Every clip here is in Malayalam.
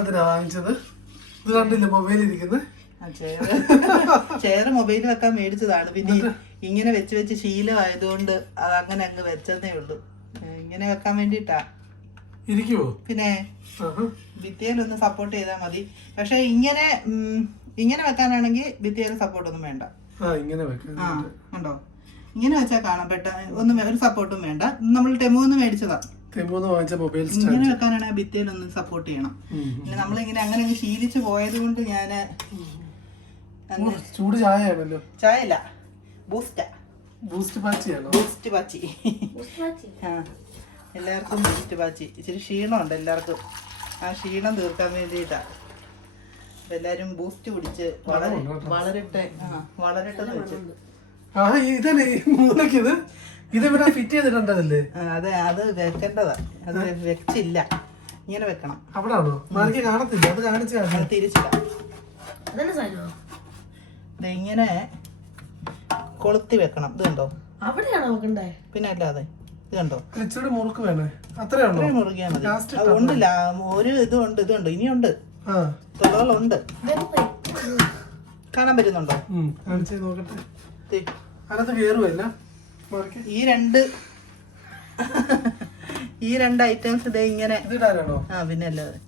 എന്തിനാ വാങ്ങിച്ചത്? ഇത് കണ്ടില്ല മൊബൈലിൽ ഇരിക്കുന്നത് ചെയർ മൊബൈൽ വെക്കാൻ മേടിച്ചതാണ്. പിന്നെ ഇങ്ങനെ വെച്ച് വെച്ച് ശീലമായതുകൊണ്ട് അത് അങ്ങനെ അങ്ങ് വെച്ചതേ ഉള്ളൂ. ഇങ്ങനെ വെക്കാൻ വേണ്ടിട്ടാ ഇരിക്കുവോ? പിന്നെ. ഭിത്തിയിലൊന്ന് സപ്പോർട്ട് ചെയ്താൽ മതി. പക്ഷെ ഇങ്ങനെ ഇങ്ങനെ വെക്കാനാണെങ്കിൽ ഭിത്തിയിൽ സപ്പോർട്ട് ഒന്നും വേണ്ട. ഇങ്ങനെ ആ കണ്ടോ ഇങ്ങനെ വെച്ചാൽ കാണാൻ പെട്ടെന്ന് ഒന്നും ഒരു സപ്പോർട്ടും വേണ്ട. നമ്മൾ ടെമോന്ന് മേടിച്ചതാ. തെമ്മൂന്ന് വാങ്ങിച്ച മൊബൈൽ ഇങ്ങനെ സ്റ്റാൻഡ്. ഭിത്തിയിൽ ഒന്ന് സപ്പോർട്ട് ചെയ്യണം. പിന്നെ നമ്മളിങ്ങനെ അങ്ങനെ ശീലിച്ചു പോയത് കൊണ്ട് ഞാൻ ചൂട് ചായയാണല്ലോ. ചായല്ല ബൂസ്റ്റാ ബൂസ്റ്റ് പാച്ചിയാണോ ബൂസ്റ്റ് പാച്ചി. ആ എല്ലാവർക്കും ബൂസ്റ്റ് പാച്ചി. ഇച്ചിരി ക്ഷീണമുണ്ട് എല്ലാവർക്കും. ആ ക്ഷീണം തീർക്കാൻ വേണ്ടിയിട്ടാ. അപ്പൊ എല്ലാരും ബൂസ്റ്റ് കുടിച്ച് വളരെ വളരട്ടെ. വളരട്ടെ വെച്ച്. ആ ഇതല്ലേ ഈ മൂലക്കിത് ഇവിടെ ഫിറ്റ് ചെയ്തിട്ടുണ്ടതല്ലേ അതെ അത് വെക്കേണ്ടതാ. അത് വെച്ചില്ല. ഇങ്ങനെ വെക്കണം. അവിടെ മാറിക്ക് കാണത്തില്ല. അത് കാണിച്ചു അത് തിരിച്ചിടാം. അതന്നെ സാധനമോ ഇത് ഇങ്ങനെ കൊളുത്തി വെക്കണം. ഇത് കണ്ടോ? അവിടെയാണോ വെക്കണ്ടേ? പിന്നെ അല്ലാതെ. ഇത് കണ്ടോ? ഇച്ചിരി മുറുക്ക് വേണേ. അത്രേ ഉള്ളൂ. മുറുകിയാൽ മതി. Last അത് ഉണ്ടില്ല ഒരു ഇതുണ്ട് ഇതുണ്ട്. ഇനിയുണ്ട്. ആ. തുളകളുണ്ട് കാണാൻ പറ്റുന്നുണ്ടോ? നോക്കട്ടെ. ദേ, അതിനകത്ത് കയറുമല്ല ഈ രണ്ട് ഈ രണ്ട് ഐറ്റംസ് ഇതേ ഇങ്ങനെ ആ പിന്നെ അല്ലാതെ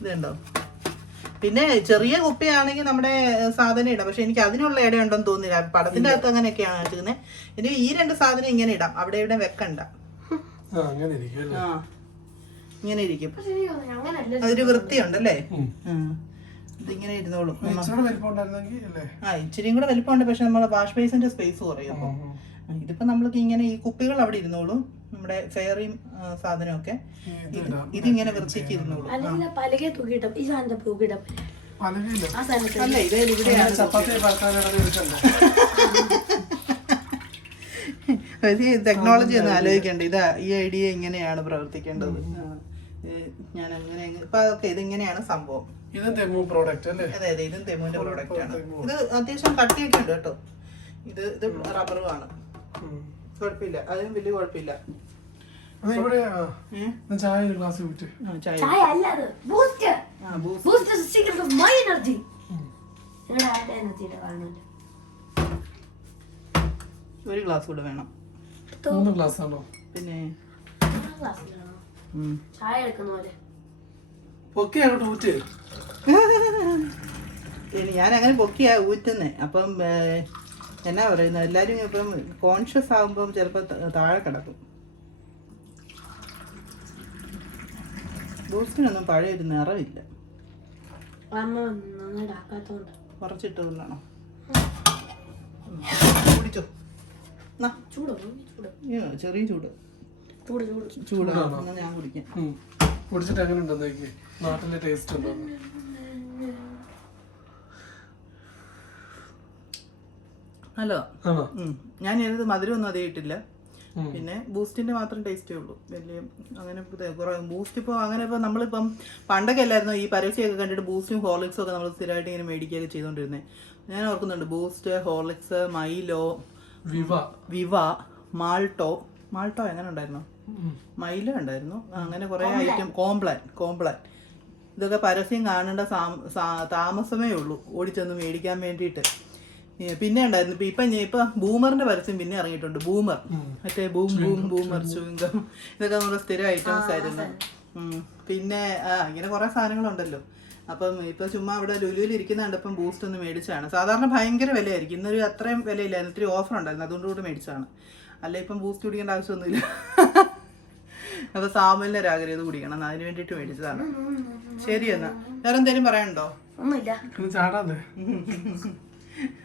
ഇതുണ്ടോ പിന്നെ ചെറിയ കുപ്പിയാണെങ്കിൽ നമ്മുടെ സാധനം ഇടാം. പക്ഷെ എനിക്ക് അതിനുള്ള ഇട ഉണ്ടെന്ന് തോന്നില്ല പടത്തിന്റെ അകത്ത് അങ്ങനെയൊക്കെയാണ് കാണിച്ചിരുന്നത് ഇനി ഈ രണ്ട് സാധനം ഇങ്ങനെ ഇടാം. അവിടെ ഇവിടെ വെക്കണ്ട. ആ അങ്ങനെ ഇരിക്കും ആ ഇങ്ങനെ ഇരിക്കും. എനിക്ക് അതൊരു വൃത്തിയുണ്ടല്ലേ. ഇതിങ്ങനെ ഇരുന്നോളും. ആ ഇച്ചിരിയും കൂടെ വലിപ്പമുണ്ട്. പക്ഷെ നമ്മളെ വാഷ് ബേസിന്റെ സ്പേസ് കുറയും ഇതിപ്പോ നമ്മൾ ഇങ്ങനെ ഈ കുപ്പികൾ അവിടെ ഇരുന്നോളൂ. നമ്മുടെ ഫെയറിയും സാധനമൊക്കെ. ഇതിങ്ങനെ വൃത്തിക്ക് ഇരുന്നോളൂ അല്ലെങ്കിൽ പലകെ തൂക്കിയിട്ട ഈ സാധനത്തെ തൂക്കിയിട്ട. അല്ല ഇതേ ഇവിടെയാണ് ടെക്നോളജി ഒന്ന് ആലോചിക്കണ്ട. ഇതാ ഈ ഐഡിയ ഇങ്ങനെയാണ് പ്രവർത്തിക്കേണ്ടത്? ഞാൻ അങ്ങനെ അങ്ങ് ഇപ്പൊ അതൊക്കെ ഇതിങ്ങനെയാണ് സംഭവം. ഇത് തെമു പ്രോഡക്റ്റ് അല്ലേ? അതെ അതെ ഇതും തെമുവിന്റെ പ്രോഡക്റ്റ് ആണ്. ഇത് അത്യാവശ്യം കട്ടിയൊക്കെ ഉണ്ട് കേട്ടോ. ഇത് ഇത് റബ്ബറുമാണ് ഉം. കുഴപ്പമില്ല. അതിനും വലിയ കുഴപ്പമില്ല. ഇവിടെ ചായ ഒരു ഗ്ലാസ് വിട്ട് ആ, ചായ ചായ അല്ല അത്. ബൂസ്റ്റ് ആ Boost Boost is secret of my energy നിങ്ങളുടെ ആരുടെ എനർജിയുടെ കാണുന്നില്ല ഒരു ഗ്ലാസ് കൂടെ വേണം. മൂന്ന് ഗ്ലാസ് ആണോ? പിന്നെ. ചായ എടുക്കുന്ന പോലെ. പൊക്കെ അങ്ങോട്ട് ഊറ്റ്. ഇനി ഞാൻ അങ്ങനെ പൊക്കിയാ ഊറ്റുന്നേ. അപ്പം എന്നാ പറയുന്നത്? എല്ലാരും ഇപ്പം കോൺഷ്യസ് ആകുമ്പം ചിലപ്പോൾ താഴെ കിടക്കും. ബൂസ്റ്റിനൊന്നും പഴയ ഒരു നിറമില്ല ആക്കാത്തോണ്ട് കുറച്ചിട്ട് കൊണ്ടാണോ കുടിച്ചോ. ചെറിയ ചൂട്. ചൂടാണോ ചൂട്. ഞാൻ കുടിക്കാം. കുടിച്ചിട്ട് എങ്ങനെ ഉണ്ടോ നോക്കി നാട്ടിലെ ടേസ്റ്റ് ഉണ്ടോ? ഹലോ. ഞാൻ ഇതിനകത്ത് മധുരമൊന്നും ഒന്നും ഇട്ടില്ല. പിന്നെ ബൂസ്റ്റിന്റെ മാത്രം ടേസ്റ്റേ ഉള്ളൂ. വലിയ അങ്ങനെ ബൂസ്റ്റ് ഇപ്പോൾ അങ്ങനെ ഇപ്പോൾ നമ്മളിപ്പം പണ്ടൊക്കെ അല്ലായിരുന്നു ഈ പരസ്യമൊക്കെ കണ്ടിട്ട് ബൂസ്റ്റും ഹോർലിക്സും ഒക്കെ നമ്മൾ സ്ഥിരമായിട്ട് ഇങ്ങനെ മേടിക്കുകയൊക്കെ ചെയ്തുകൊണ്ടിരുന്നത് ഞാൻ ഓർക്കുന്നുണ്ട് ബൂസ്റ്റ് ഹോർലിക്സ് മൈലോ വിവ. വിവ മാൾട്ടോ. മാൾട്ടോ എങ്ങനെ ഉണ്ടായിരുന്നു? മൈലോ ഉണ്ടായിരുന്നു. അങ്ങനെ കുറേ ഐറ്റം കോംപ്ലാൻ കോംപ്ലാൻ. ഇതൊക്കെ പരസ്യം കാണേണ്ട താമസമേ ഉള്ളൂ. ഓടിച്ചൊന്ന് മേടിക്കാൻ വേണ്ടിയിട്ട്. പിന്നെ ഉണ്ടായിരുന്നു. ഇപ്പൊ ഇപ്പൊ ഞാൻ- ഇപ്പൊ ബൂമറിന്റെ പരസ്യം പിന്നെ ഇറങ്ങിയിട്ടുണ്ട്. ബൂമർ. മറ്റേ ബൂം ബൂം ബൂമർ ചുങ്കം ഇതൊക്കെ നമ്മുടെ സ്ഥിരം ഐറ്റംസ് ആയിരുന്നു. പിന്നെ ആ ഇങ്ങനെ കുറെ സാധനങ്ങളുണ്ടല്ലോ. അപ്പം ഇപ്പൊ ചുമ്മാ അവിടെ ലുലുവിൽ ഇരിക്കുന്ന കണ്ടപ്പം ബൂസ്റ്റ് ഒന്ന് മേടിച്ചാണ് സാധാരണ ഭയങ്കര വിലയായിരിക്കും. ഇന്നൊരു അത്രയും വിലയില്ലായിരുന്നു. ഇത്തിരി ഓഫർ ഉണ്ടായിരുന്നു. അതുകൊണ്ട് കൂടെ മേടിച്ചാണ് അല്ല ഇപ്പം ബൂസ്റ്റ് കുടിക്കേണ്ട ആവശ്യമൊന്നുമില്ല. അപ്പൊ സാമലിന്റെ ഒരു ഇത് കുടിക്കണം. അതിന് വേണ്ടിയിട്ട് മേടിച്ചതാണ്. ശരി എന്നാ. വേറെ എന്തേലും പറയാനുണ്ടോ? ഒന്നുമില്ല.